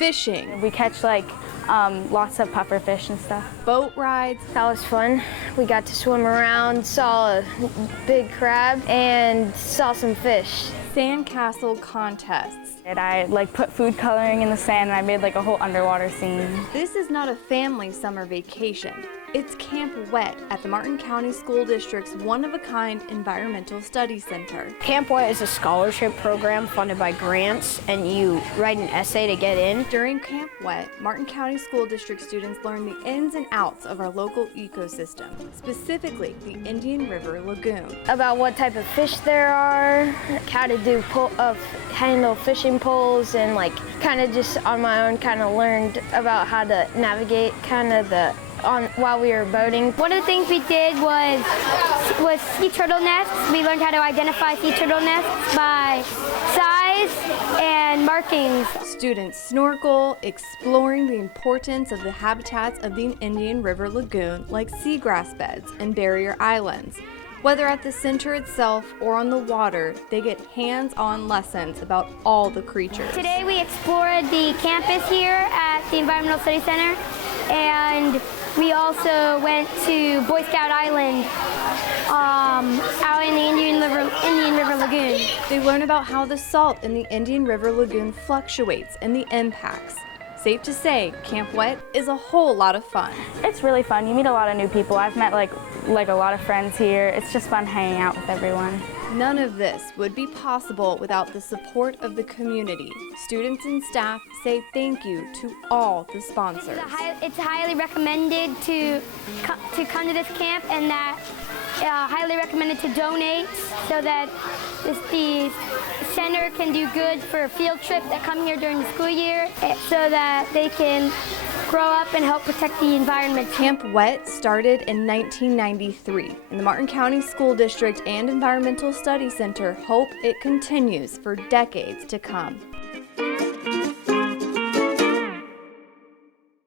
fishing. We catch lots of pufferfish and stuff. Boat rides. That was fun. We got to swim around, saw a big crab, and saw some fish. Sandcastle contests. And I put food coloring in the sand and I made a whole underwater scene. This is not a family summer vacation. It's Camp Wet at the Martin County School District's one-of-a-kind Environmental Studies Center. Camp Wet is a scholarship program funded by grants, and you write an essay to get in. During Camp Wet, Martin County School District students learn the ins and outs of our local ecosystem, specifically the Indian River Lagoon. About what type of fish there are, how to handle fishing poles, and kind of just on my own learned about how to navigate while we were boating. One of the things we did was sea turtle nests. We learned how to identify sea turtle nests by size and markings. Students snorkel, exploring the importance of the habitats of the Indian River Lagoon, like seagrass beds and barrier islands. Whether at the center itself or on the water, they get hands-on lessons about all the creatures. Today we explored the campus here at the Environmental Studies Center, and we also went to Boy Scout Island out in the Indian River Lagoon. They learn about how the salt in the Indian River Lagoon fluctuates and the impacts. Safe to say, Camp Wet is a whole lot of fun. It's really fun. You meet a lot of new people. I've met a lot of friends here. It's just fun hanging out with everyone. None of this would be possible without the support of the community. Students and staff say thank you to all the sponsors. It's highly recommended to come to this camp, and that highly recommended to donate so that the center can do good for field trips that come here during the school year, so that they can grow up and help protect the environment. Camp Wet started in 1993, and the Martin County School District and Environmental Studies Center hope it continues for decades to come.